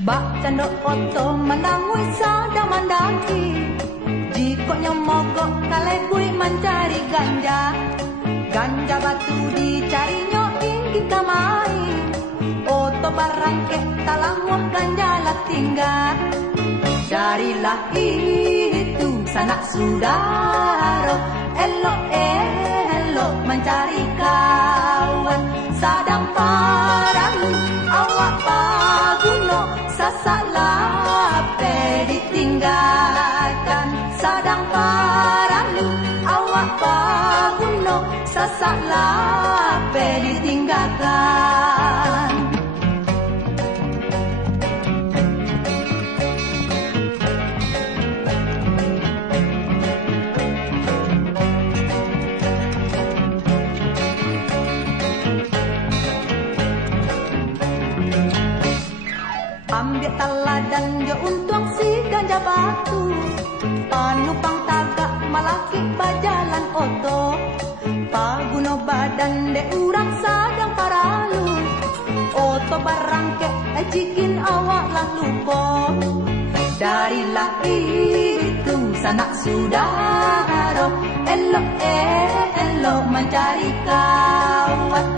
Bak candok oto menangui sadang mandaki, jikoknya mogok kalebui mencari ganja. Ganja batu dicarinya ingin kamai, oto barangke talanguah ganja lah tinggal. Darilah itu sanak saudara, elok mencari kawan. Sadang parang awak paguno, sasalah ditinggalkan. Sadang parang awak paguno, sasalah ditinggalkan. Ambil teladan jo untung si ganja batu, panupang tagak malaki bajalan oto. Paguno badan de urang sadang paralu, oto barangke jikin awak lah lupo. Darilah itu sanak saudara, elok mencari kawan.